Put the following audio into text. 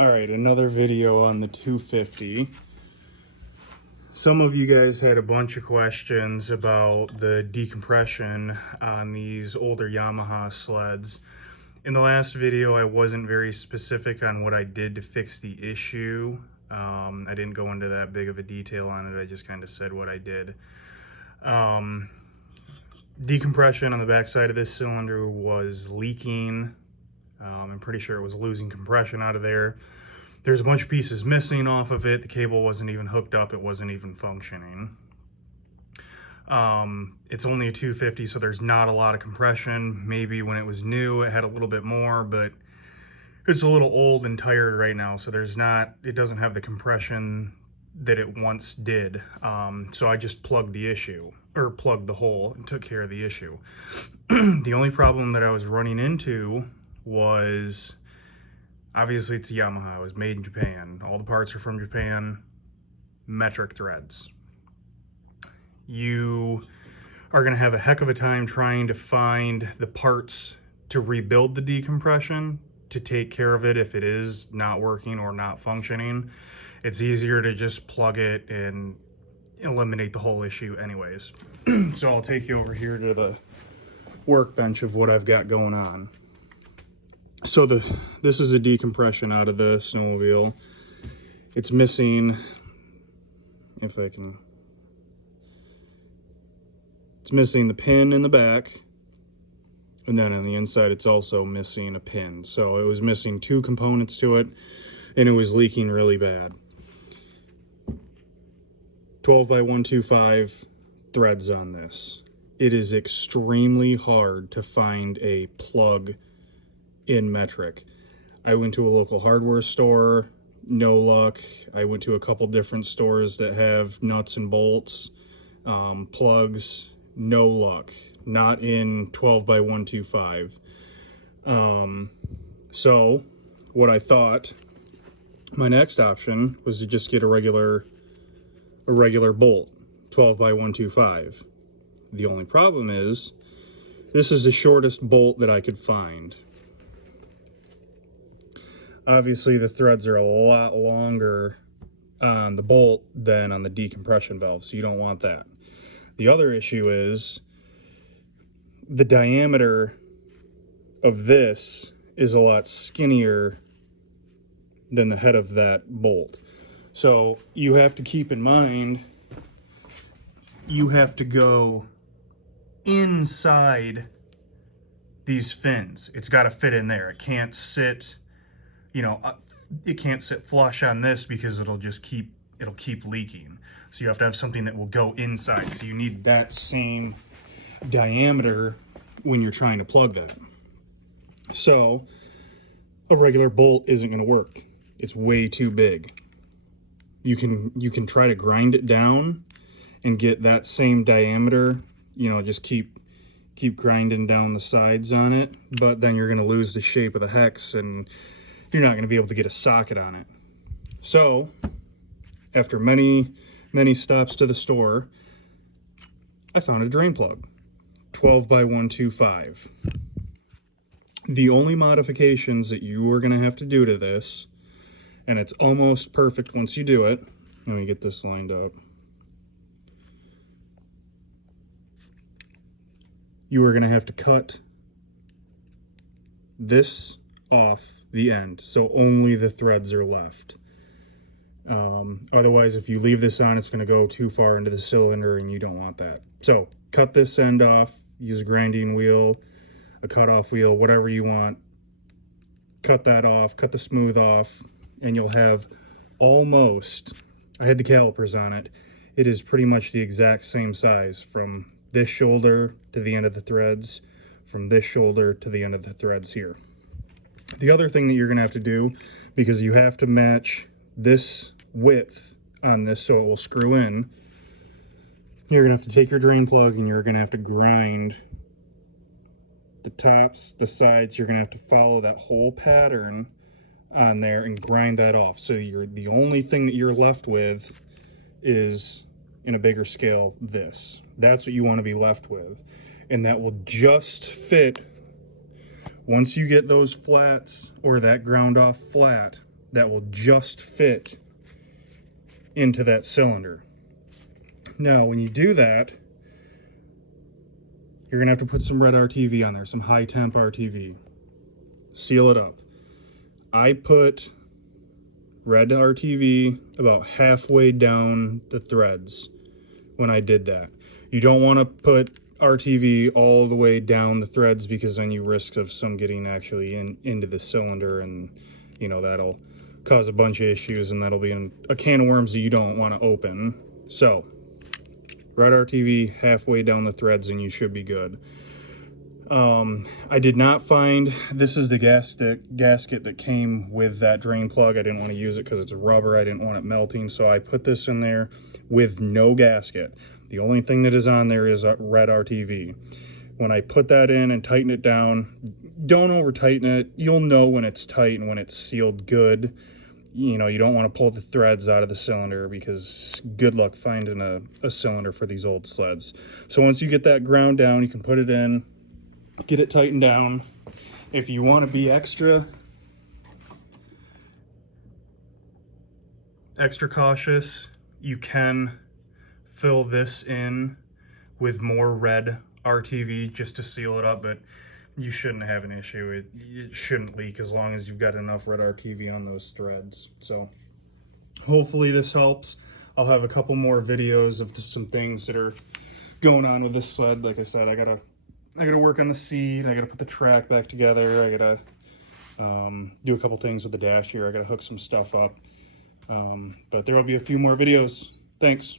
All right, another video on the 250. Some of you guys had a bunch of questions about the decompression on these older Yamaha sleds. In the last video, I wasn't very specific on what I did to fix the issue. I didn't go into that big of a detail on it. I just kind of said what I did. Decompression on the back side of this cylinder was leaking. I'm pretty sure it was losing compression out of there. There's a bunch of pieces missing off of it. The cable wasn't even hooked up. It wasn't even functioning. It's only a 250, so there's not a lot of compression. Maybe when it was new, it had a little bit more, but it's a little old and tired right now, so it doesn't have the compression that it once did. So I just plugged the hole and took care of the issue. The only problem that I was running into was, obviously it's a Yamaha, it was made in Japan. All the parts are from Japan, metric threads. You are gonna have a heck of a time trying to find the parts to rebuild the decompression, to take care of it if it is not working or not functioning. It's easier to just plug it and eliminate the whole issue anyways. So I'll take you over here to the workbench of what I've got going on. So this is a decompression out of the snowmobile. It's missing, it's missing the pin in the back, and then on the inside it's also missing a pin. So it was missing two components to it, and it was leaking really bad. 12 by 125 threads on this. It is extremely hard to find a plug in metric. I went to a local hardware store, no luck. I went to a couple different stores that have nuts and bolts, plugs, no luck. Not in 12 by 125. So what I thought, my next option was to just get a regular bolt, 12 by 125. The only problem is, this is the shortest bolt that I could find. Obviously the threads are a lot longer on the bolt than on the decompression valve, so you don't want that. The other issue is the diameter of this is a lot skinnier than the head of that bolt. So you have to keep in mind, you have to go inside these fins. It's got to fit in there. It can't sit, it can't sit flush on this because it'll keep leaking. So you have to have something that will go inside. So you need that same diameter when you're trying to plug that. So a regular bolt isn't going to work. It's way too big. You can try to grind it down and get that same diameter, just keep grinding down the sides on it, but then you're going to lose the shape of the hex and you're not going to be able to get a socket on it. So after many stops to the store, I found a drain plug, 12 by 125. The only modifications that you are going to have to do to this, and it's almost perfect once you do it. Let me get this lined up. You are going to have to cut this off the end, so only the threads are left. Otherwise, if you leave this on, it's going to go too far into the cylinder, and you don't want that. So cut this end off, use a grinding wheel, a cutoff wheel, whatever you want. Cut that off, cut the smooth off, and you'll have almost, I had the calipers on it, it is pretty much the exact same size from this shoulder to the end of the threads, from this shoulder to the end of the threads here. The other thing that you're going to have to do, because you have to match this width on this so it will screw in, you're going to have to take your drain plug and you're going to have to grind the tops, the sides. You're going to have to follow that whole pattern on there and grind that off. So the only thing that you're left with is, in a bigger scale, this. That's what you want to be left with. And that will just fit, once you get those flats or that ground off flat, that will just fit into that cylinder. Now, when you do that, you're gonna have to put some red RTV on there, some high temp RTV. Seal it up. I put red RTV about halfway down the threads when I did that. You don't want to put RTV all the way down the threads, because then you risk of some getting actually into the cylinder, and you know, that'll cause a bunch of issues, and that'll be a can of worms that you don't want to open. So red RTV halfway down the threads and you should be good. I did not find, this is the gasket that came with that drain plug. I didn't want to use it because it's rubber. I didn't want it melting, so I put this in there with no gasket. The only thing that is on there is a red RTV. When I put that in and tighten it down, don't over tighten it. You'll know when it's tight and when it's sealed good. You know, you don't want to pull the threads out of the cylinder, because good luck finding a cylinder for these old sleds. So once you get that ground down, you can put it in, get it tightened down. If you want to be extra cautious, you can fill this in with more red RTV just to seal it up, but you shouldn't have an issue. It shouldn't leak as long as you've got enough red RTV on those threads. So hopefully this helps. I'll have a couple more videos of some things that are going on with this sled. Like I said, I gotta work on the seat. I gotta put the track back together. I gotta do a couple things with the dash here. I gotta hook some stuff up. But there will be a few more videos. Thanks.